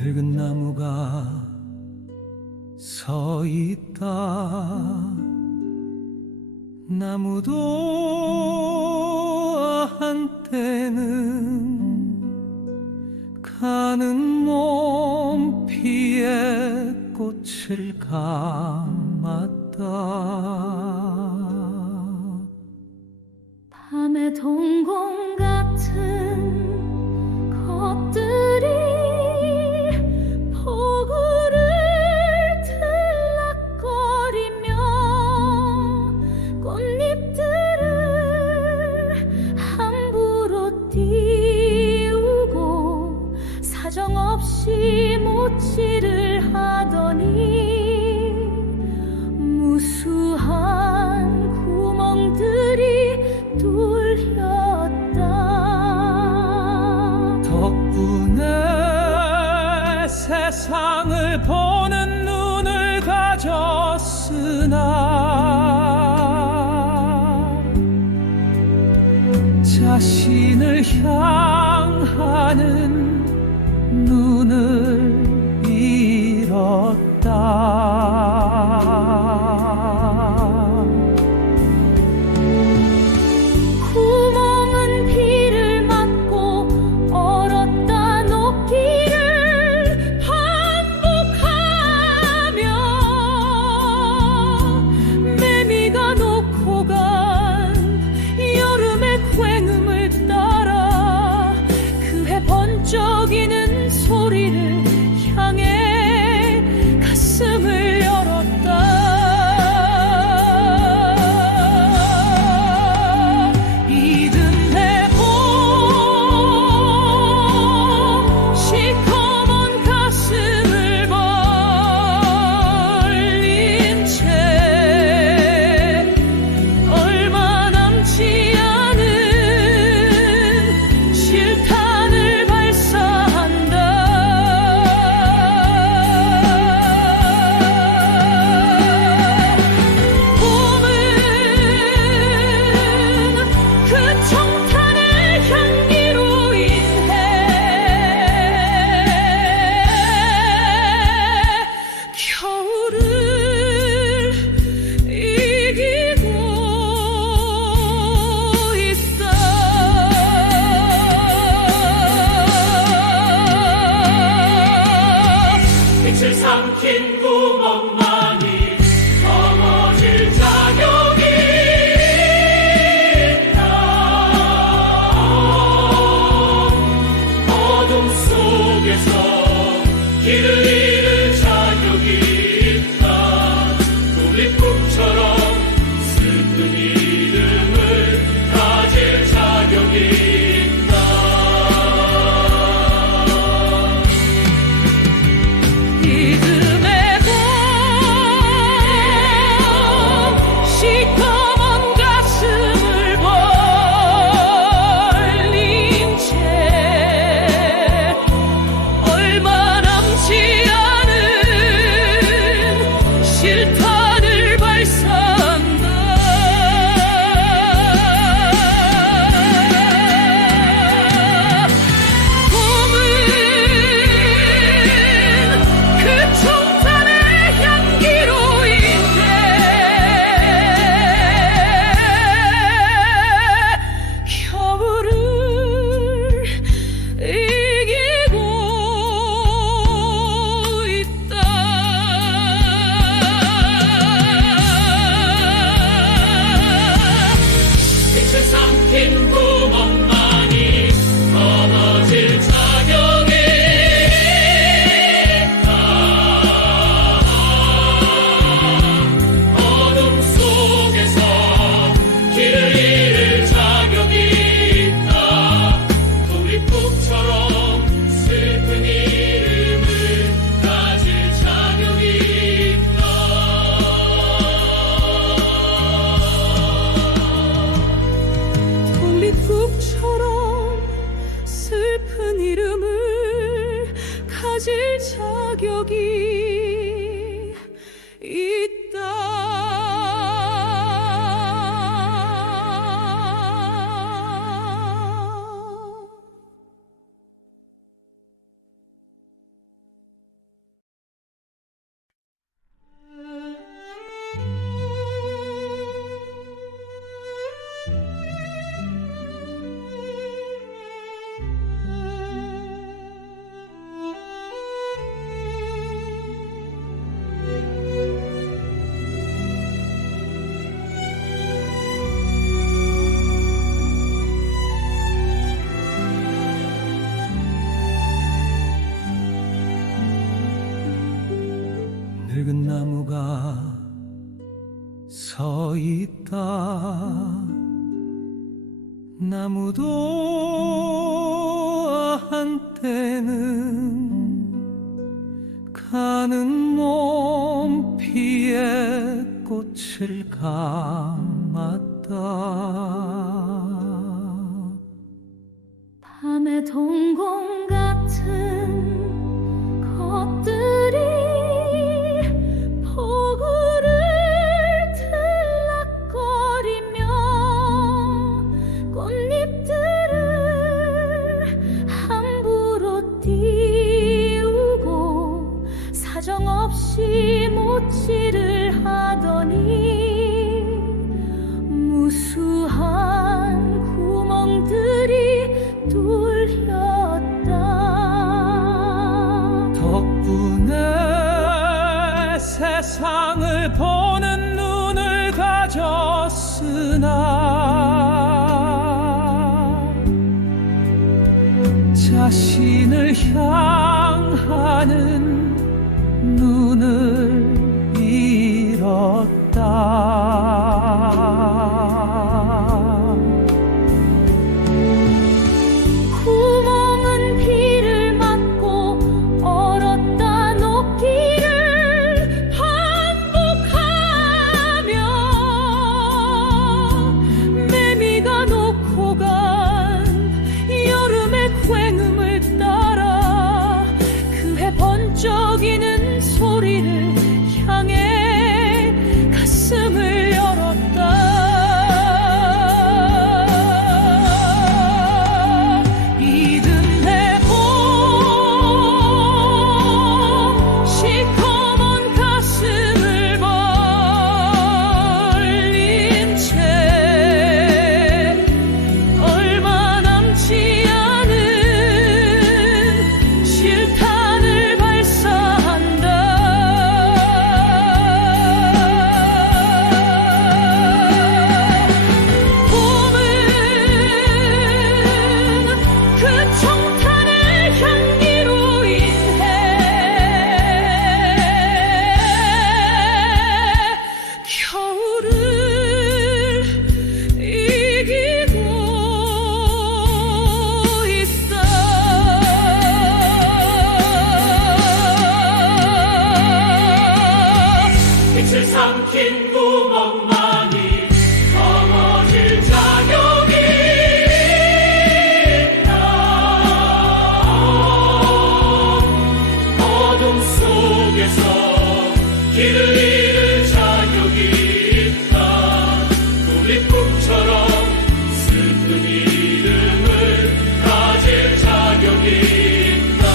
늙은 나무가 서 있다. 나무도 한때는 가는 몸 피에 꽃을 감았다. 밤의 동공 같은 것들이 포구를 들락거리며 꽃잎들을 함부로 띄우고 사정없이 못질을 하더니 무수한 구멍들이 뚫렸다. 덕분에 세상을 보는 눈을 가졌으나 자신을 향하는 눈을 잃었다. 구멍은 비를 맞고 얼었다 녹기를 반복하며 매미가 놓고 간 여름의 굉음을 따라 그해 번쩍이는 소리를 향해 가슴을 열었다. 빛을 삼킨 구멍만이 넘어질 자격이 있다. 어둠 속에서 길을 잃을 자격이 있다. 독립국처럼 슬픈 이름을 가질 자격이 있다. 이듬해 봄 시커먼 가슴을 벌린 채 얼마 남지 않은 실탄을 발사한다. 봄은 그 총탄의 향기로 인해 겨울을 이기고 있다. 빛을 삼킨 구멍만이 넘어질 자격이 있다. 어둠 속에서 길을 잃을 자격이 있다. 독립국처럼 슬픈 이름을 가질 자격이 있다. 독립국처럼 슬픈 이름을 가질 자격이 있다. 늙은 나무가 서 있다. 나무도 한때는 가는 몸 피에 꽃을 감았다. 밤의 동공 같은 것들이 포구를 들락거리며 꽃잎들을 함부로 띄우고 사정없이 못질을 하더니 무수한 구멍들이 뚫렸다. 덕분에 세상을 보는 눈을 가졌으나 자신을 향하는 눈을 잃었다. 구멍은 비를 맞고 얼었다 녹기를 반복하며 매미가 놓고 간 여름의 굉음을 따라 그해 번쩍이는 소리를 향해 가슴을 열었다. 이듬해 봄 시커먼 가슴을 벌린 채 얼마 남지 않은 실탄을 발사한다. 봄은 그 총탄의 향기로 인해 겨울을 이기고 있어. 빛을 삼킨 구멍만이 넘어질 자격이 있다. 어둠 속에서 길을 잃을 자격이 있다. 독립국처럼 슬픈 이름을 가질 자격이 있다.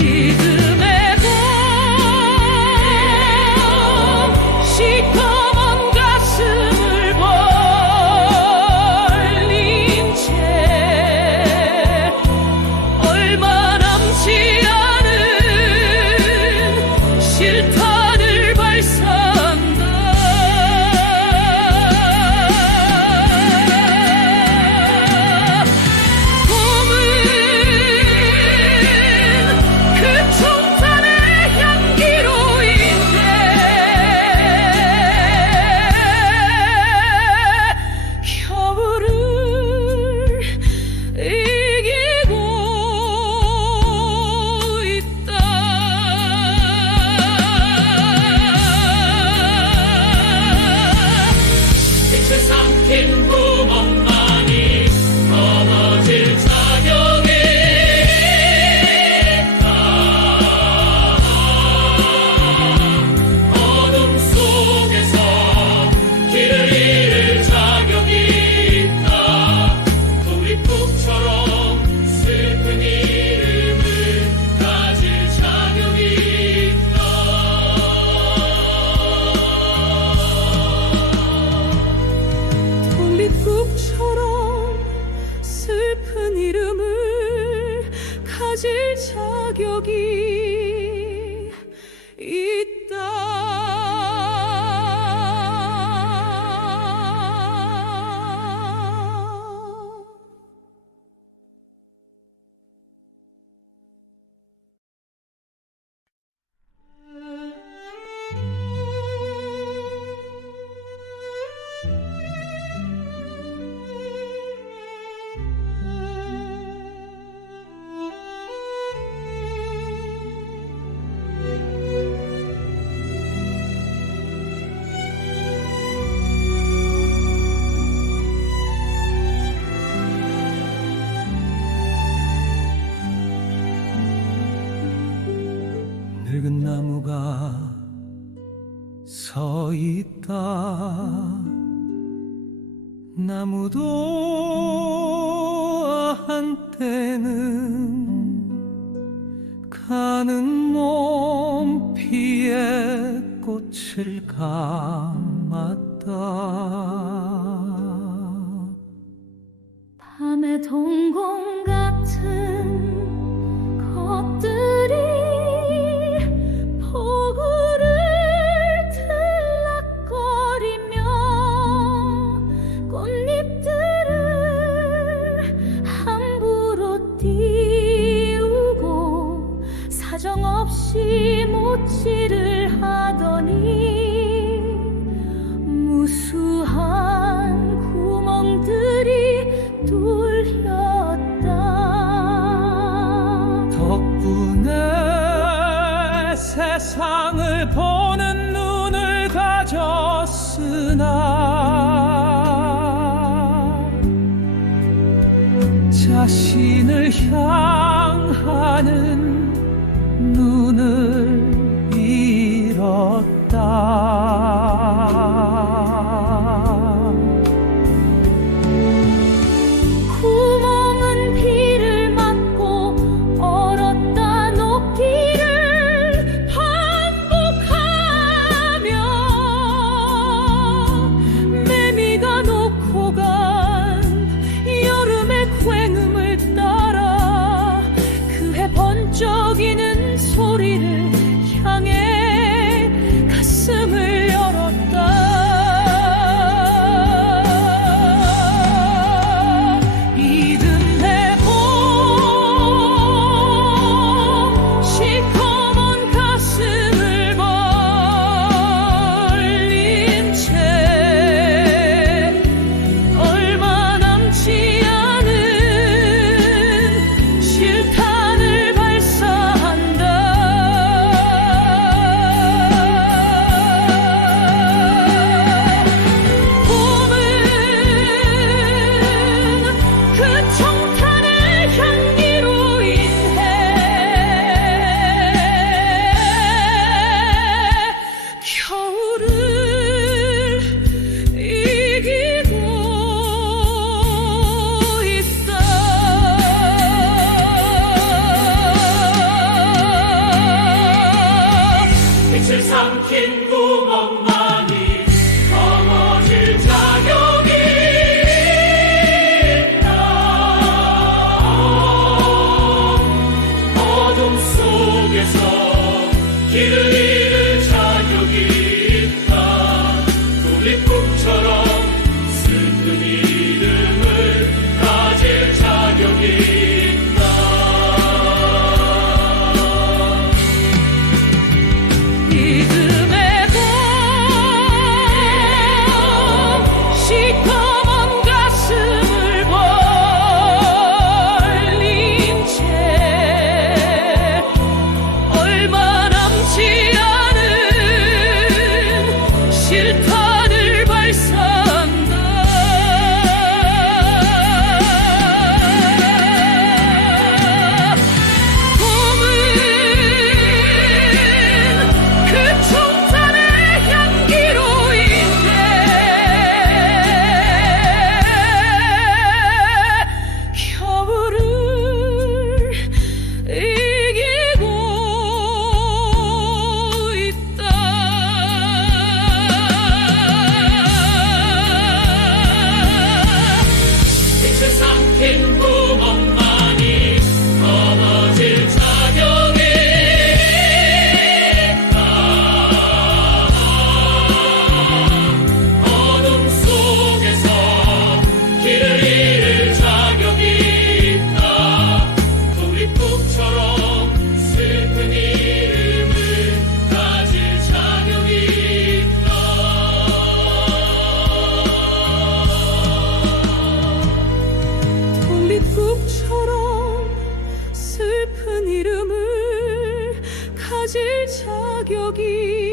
이듬해 봄 시커먼 가슴을 벌린 채 얼마 남지 않은 실탄을 발사한다. 봄은 그 총탄의 향기로 인해 겨울을 이기고 있다. 빛을 삼킨 구멍만이 넘어질 자격이 있다. 어둠 속에서 길을 잃을 자격이 있다. 독립국처럼 슬픈 이름을 가질 자격이 있다. 독립국처럼 슬픈 이름을 가질 자격이 있다. 늙은 나무가 서 있다. 나무도 한때는 가는 몸 피에 꽃을 감았다. 밤의 동공 같은 것들이 포구를 들락거리며 꽃잎들을 함부로 띄우고 사정없이 못질을 하더니 무수한 구멍들이 뚫렸다. 덕분에 세상을 보는 눈을 가졌으나 자신을 향하는 눈을 잃었다. 구멍은 비를 맞고 얼었다 녹기를 반복하며 매미가 놓고 간 여름의 굉음을 따라 그해 번쩍이는 소리를 향해 가슴을 열었다. 이듬해 봄 시커먼 가슴을 벌린 채 얼마 남지 않은 실탄을 발사한다. 봄은 그 청탄의 향기로 인해 겨울을 이기고 있어. 빛을 삼킨 구멍만이 넘어질 자격이 있다. 어둠 속에서 길을 잃을 자격이 있다. 독립국처럼 슬픈 이름을 가질 자격이 있다. 이듬해 봄 시커먼 가슴을 벌린 채 얼마 남지 않은 실탄을 발사한다. 봄은 그 청탄의 향기로 인해 겨울을 이기고 있다. 빛을 삼킨 구멍만이 넘어질 자격이 있다. 어둠 속에서 길을 잃을 자격이 있다. 독립국처럼 슬픈 이름을 가질 자격이 있다. 독립국처럼 슬픈 이름을 가질 자격이